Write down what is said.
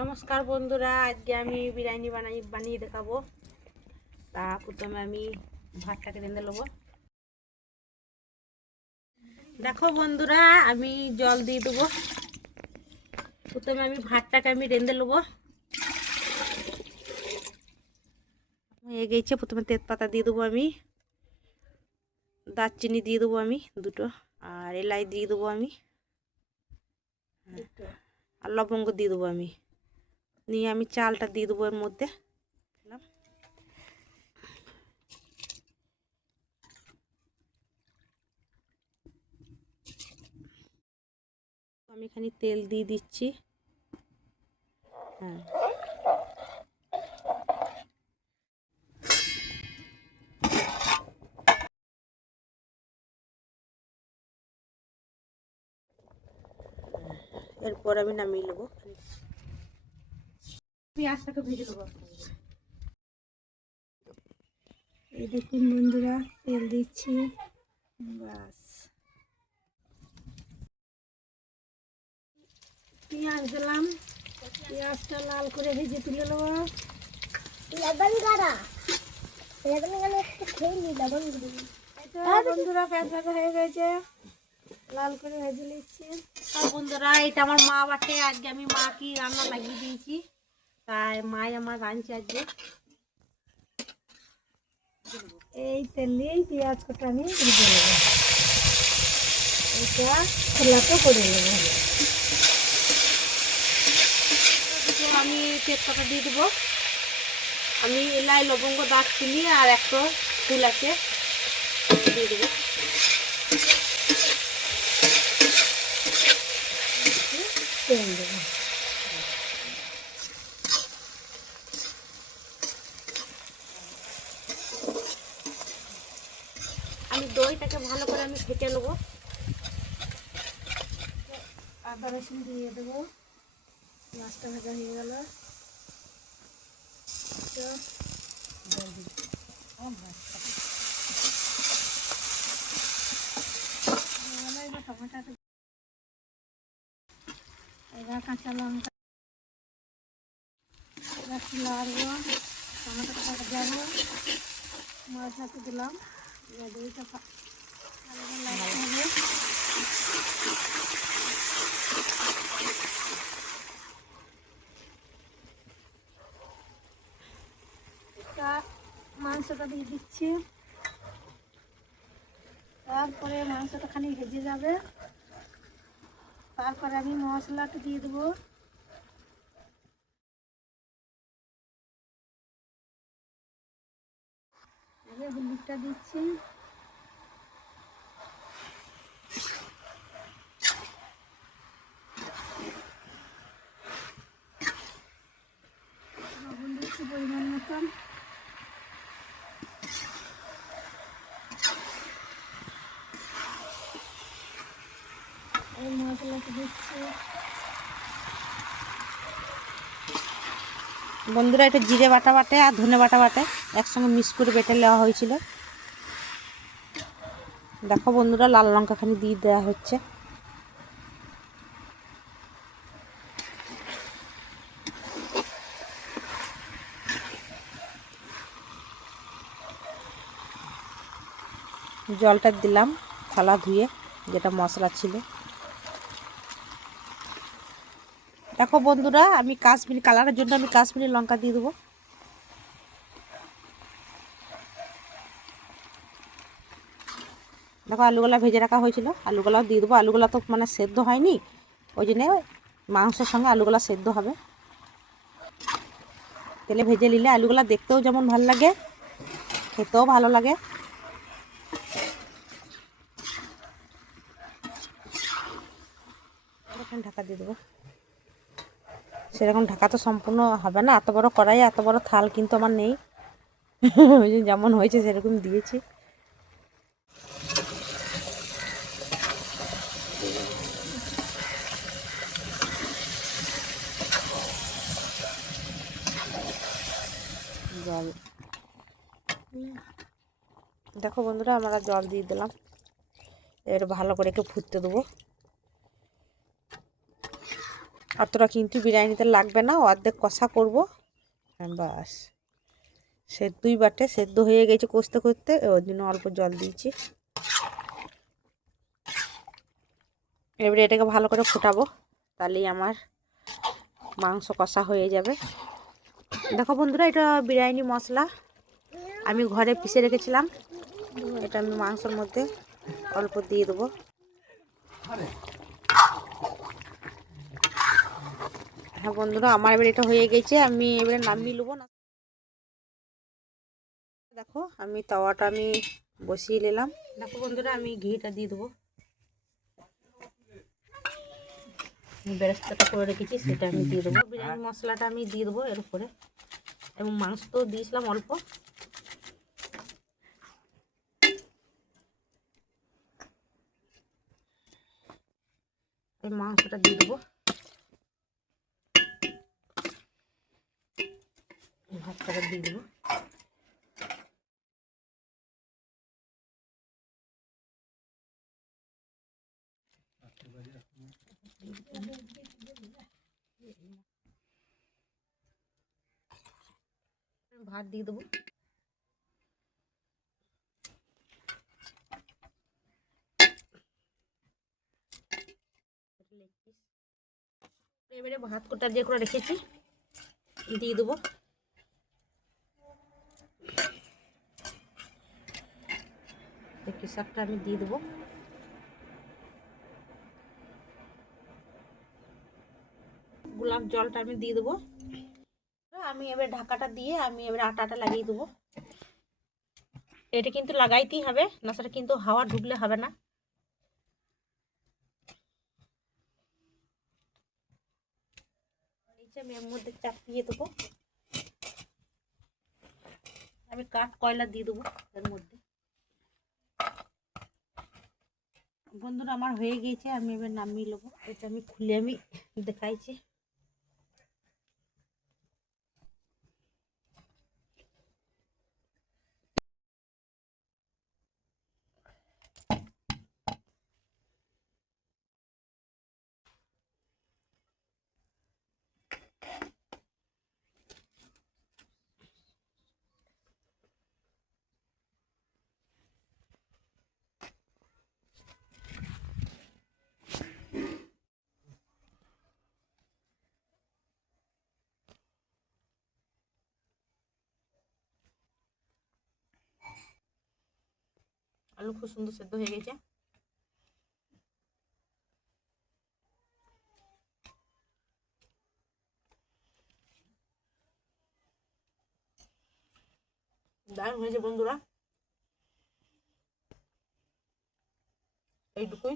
নমস্কার বন্ধুরা, আজকে আমি বিরিয়ানি বানিয়ে দেখাবো। তা প্রথমে আমি ভাতটাকে রেঁধে নেবো। দেখো বন্ধুরা, আমি জল দিয়ে দেবো। প্রথমে আমি ভাতটাকে রেঁধে নেবো। হয়ে গেছে। প্রথমে তেজপাতা দিয়ে দেবো, আমি দারচিনি দিয়ে দেবো আমি দুটো, আর এলাচ দিয়ে দেবো আমি, আর লবঙ্গ দিয়ে দেবো আমি। নিয়ে আমি চালটা দিয়ে দেবো এর মধ্যে। আমি এখানে তেল দিয়ে দিচ্ছি। হ্যাঁ, এরপর আমি নামিয়ে নেবো। পেঁয়াজটাকে ভেজে নেবো। এই দেখুন বন্ধুরা, তেল দিচ্ছি। বাস, পেঁয়াজ দিলাম। পেঁয়াজটা লাল করে ভেজে তুলে নেবো। বন্ধুরা, পেঁয়াজ ভাজা হয়ে গেছে, লাল করে ভেজে নিচ্ছি। আর বন্ধুরা, এটা আমার মা বাটে। আজকে আমি মা কি রান্না লাগিয়ে দিয়েছি, তাই মাই আমার রাঁধছে আজকে। এই তেলেই পেঁয়াজ কটা আমি ভেজে নেবো। এটা খোলাটো করে নেবো। আমি তেজপাতা দিয়ে দেবো। আমি এলাই, লবঙ্গ, দারচিনি আর একটা ফুল আছে দিয়ে দেবো। তেল দেবো। আমি দইটাকে ভালো করে ফেটে নেবো। আদা রসুন দিয়ে দেবো। মাছটা ভাজা হয়ে গেল। টমেটো, এবার কাঁচা লঙ্কা লাড়বো। টমেটোটা ভাজাবো, মাছটাকে দিলাম। এবার দইটা ভালো করে লাড়তে হবে। মাংসটা দিয়ে দিচ্ছি। তারপরে মাংসটা খানি ভেজে যাবে। তারপরে আমি মশলাটা দিয়ে দেবো। হলুদটা দিচ্ছি। লবণ দিচ্ছি পরিমাণ মতন। এই মশলাটা দিচ্ছি। বন্ধুরা, এটা জিরে বাটা বাটে আর ধনে বাটা বাটে একসঙ্গে মিক্স করে বেটে নেওয়া হয়েছিল। দেখো বন্ধুরা, লাল লঙ্কা খানি দিয়ে দেওয়া হচ্ছে। জলটা দিলাম থালা ধুয়ে, যেটা মশলা ছিল। দেখো বন্ধুরা, আমি কাশ্মীরি কালারের জন্য আমি কাশ্মীরি লঙ্কা দিয়ে দেবো। দেখো, আলুগুলা ভেজে রাখা হয়েছিল, আলুগুলাও দিয়ে দেবো। আলুগুলা তো সেদ্ধ হয়নি, ওই জন্যে মাংসের সঙ্গে আলুগুলা সেদ্ধ হবে। তেলে ভেজে নিলে আলুগুলা দেখতেও যেমন ভালো লাগে, খেতেও ভালো লাগে। ঢাকা দিয়ে দেবো। সেরকম ঢাকা তো সম্পূর্ণ হবে না, এত বড় কড়াই, এত বড় থাল কিন্তু আমার নেই। যেমন হয়েছে সেরকম দিয়েছি। জল দেখো বন্ধুরা, আমরা জল দিয়ে দিলাম। এবার ভালো করে একটু ফুটতে দেবো। অতটা কিন্তু বিরিয়ানিতে লাগবে না, অর্ধেক কষা করব বাস। সেদ্ধই বাটে, সেদ্ধ হয়ে গেছে কষতে কষতে, ওই জন্য অল্প জল দিয়েছি। এবারে এটাকে ভালো করে ফোটাবো, তাহলেই আমার মাংস কষা হয়ে যাবে। দেখো বন্ধুরা, এটা বিরিয়ানি মশলা আমি ঘরে পিষে রেখেছিলাম, এটা আমি মাংসের মধ্যে অল্প দিয়ে দেবো। হ্যাঁ বন্ধুরা, আমার এবার এটা হয়ে গেছে, আমি এবারে নামিয়ে নেবো না। দেখো আমি তাওয়াটা বসিয়ে নিলাম। দেখো বন্ধুরা, আমি ঘিটা দিয়ে দেবো, বেরেস্তাটা করে রেখেছি সেটা আমি দিয়ে দেবো। বিরিয়ানি মশলাটা আমি দিয়ে দেবো এর উপরে, এবং মাংস তো দিয়েছিলাম অল্প। এই মাংসটা দিয়ে দেবো, ভাতটা দিয়ে দেবো। ভাত দিয়ে দেবো। এবারে ভাত কোটা দিয়ে করে রেখেছি দিয়ে দেবো। শাকটা আমি দিয়ে দেবো। গোলাপ জলটা আমি দিয়ে দেবো। আমি এবার ঢাকাটা দিয়ে আমি এবার আটাটা লাগিয়ে দেবো। এটা কিন্তু লাগাইতেই হবে, না সেটা কিন্তু হাওয়া ঢুকলে হবে না। আমি এর মধ্যে চাপিয়ে দেবো, আমি কাঠ কয়লা দিয়ে দেবো এর মধ্যে। বন্ধুরা আমার হয়ে গিয়েছে, আমি এবার নামিয়ে নেবো। এটা আমি খুলে দেখাইছি। আলু খুব সুন্দর সেদ্ধ হয়ে গেছে। দারুণ হয়েছে বন্ধুরা, এইটুকুই।